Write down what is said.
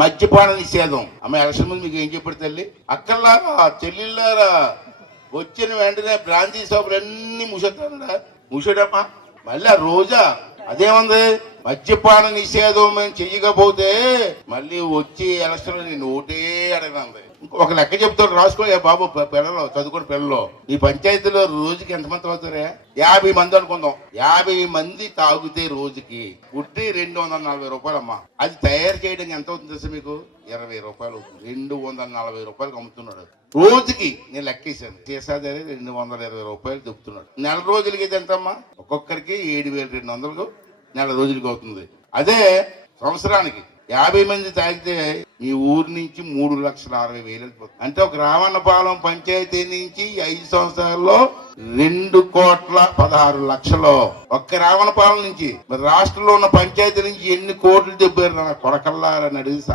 మద్యపాన నిషేధం. అమ్మ ఎలక్షన్ ముందు మీకు ఏం చెప్పాడు తల్లి? అక్కర్లారా చెల్లిళ్ళారా వచ్చిన వెంటనే బ్రాంచీ షాపులన్నీ మూసేటమ్మా. మళ్ళీ ఆ రోజా అదేముంది, మద్యపాన నిషేధం మేము చెయ్యకపోతే మళ్ళీ వచ్చి ఎలక్షన్ నేను ఓటే అడగనుంది. ఒక లెక్క చెప్తాడు, రాసుకో బాబు, పిల్లలు చదువుకుని పిల్లలు ఈ పంచాయతీలో రోజుకి ఎంతమంది అవుతారా? 50 మంది అనుకుందాం. 50 మంది తాగితే రోజుకి పుట్టి 240 రూపాయలమ్మా. అది తయారు చేయడానికి ఎంత అవుతుంది తెలుసా మీకు? 20 రూపాయలు అవుతుంది. 240 రూపాయలకు అమ్ముతున్నాడు రోజుకి. నేను లెక్కేసాను, చేసాదే 220 రూపాయలు చెప్తున్నాడు. నెల రోజులకి ఇది ఎంతమ్మా? ఒక్కొక్కరికి 7,200 నెల రోజులకి అవుతుంది. అదే సంవత్సరానికి 50 మంది తాగితే మీ ఊరి నుంచి 3,60,000 వెళ్ళిపోతుంది. అంటే ఒక రావణపాలెం పంచాయతీ నుంచి 5 సంవత్సరాల్లో 2,16,00,000 ఒక్క రావణపాలెం నుంచి. మరి రాష్ట్రంలో ఉన్న పంచాయతీ నుంచి ఎన్ని కోట్లు చెప్పారు నా కొడకల్లారని అడిగి